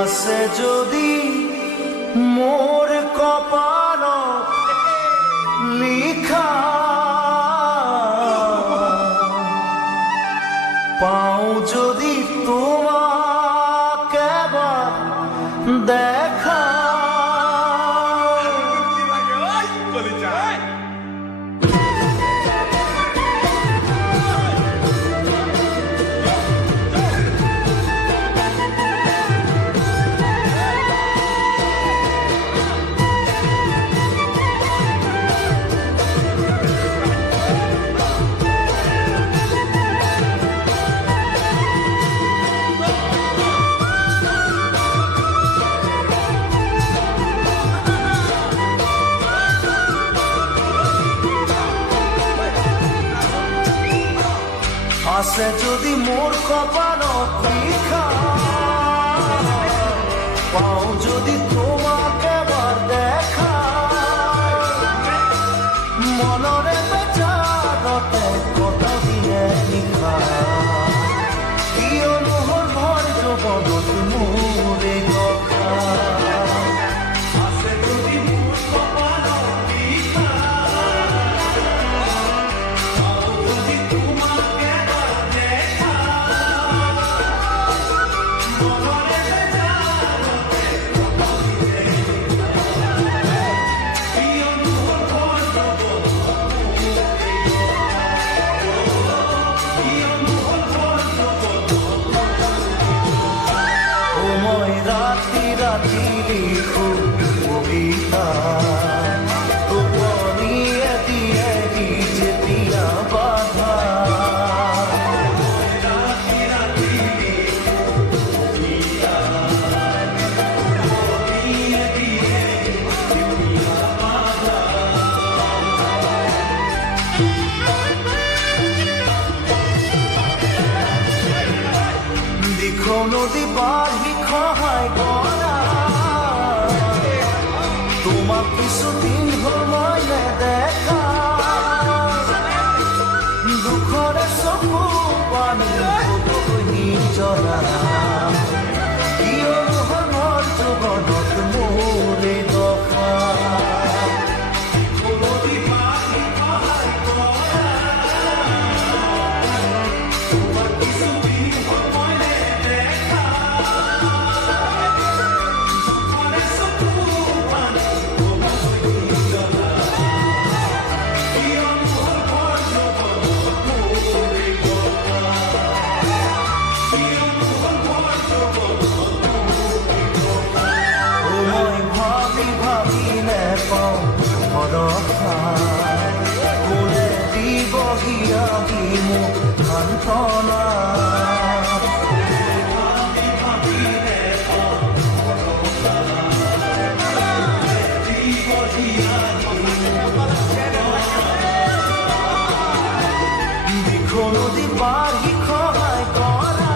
আছে যদি মোর কপাল লিখা পাও যদি তোমাকে এবার দেখা আছে যদি মোর কপালত লিখা পাও যদি তোমাকে এবার দেখা মনরে বেচারতে কথা দিয়ে লিখা কি অনুভব ভর জগত মোরে কথা আছে যদি মোর কপালত লিখা পাও যদি তোমাকে রাতি রাতি লিখো কবিতা গোপনীয় দিয়ে যে দিয়া বাধা রাতি রাতি লিখো কবিতা গোপনীয় দিয়ে দিয়া বাধা দেখো নদী বাহি খহায় গড়া তোমার কিছুদিন হল মনে দেখা দুঃখরে চকু পানী জরা কি অনুভৱৰ জগতত মোৰে দশা নদী বাহি খহায় গড়া তোমার কিছুদিন হল মনে দেখা কোনে দিবহি আহি মোক সান্তনা দেখো নদী বাঢ়ি খহায় কৰা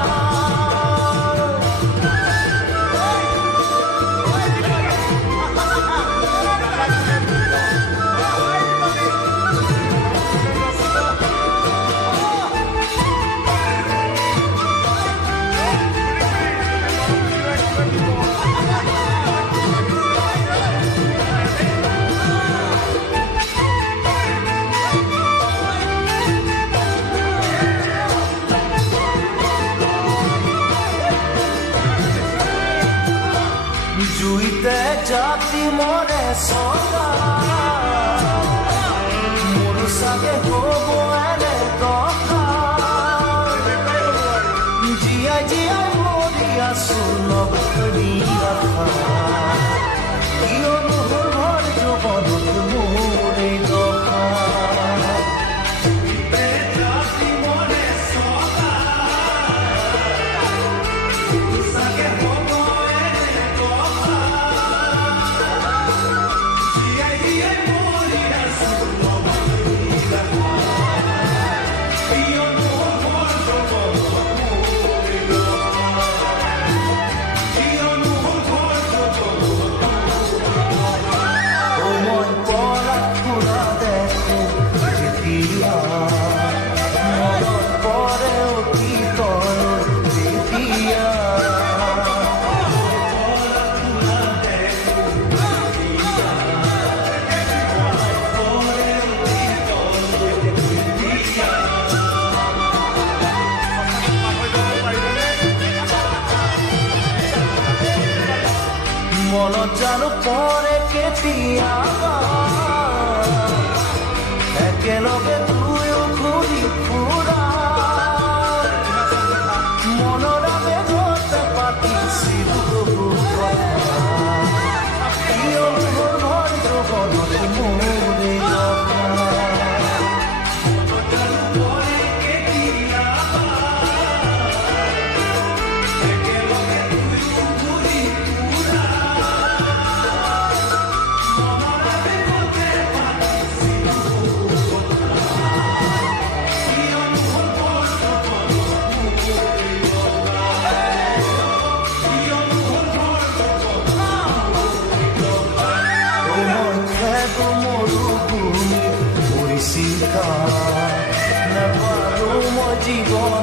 জুইতে জাতি মরে সদা মোর সাগে হব এনে কথা জিয়াই জিয়াই মরি আছো নবী রাখা কি অনুভৱ ভৰ জগতত মোৰে দশা জাতি মৰে সদা মোৰ সাগে হব এনে কথা জিয়াই মনত জানো পৰে কেতিয়াবা একেলগে দুয়ো ঘূৰি ফুৰা মনৰ আবেগতে পাতিছিলো বহু কথা কিয় মোৰ ভৰ জীৱনত মোৰে মৰুভূমি পৰিচিকা নাপালো মই জীৱন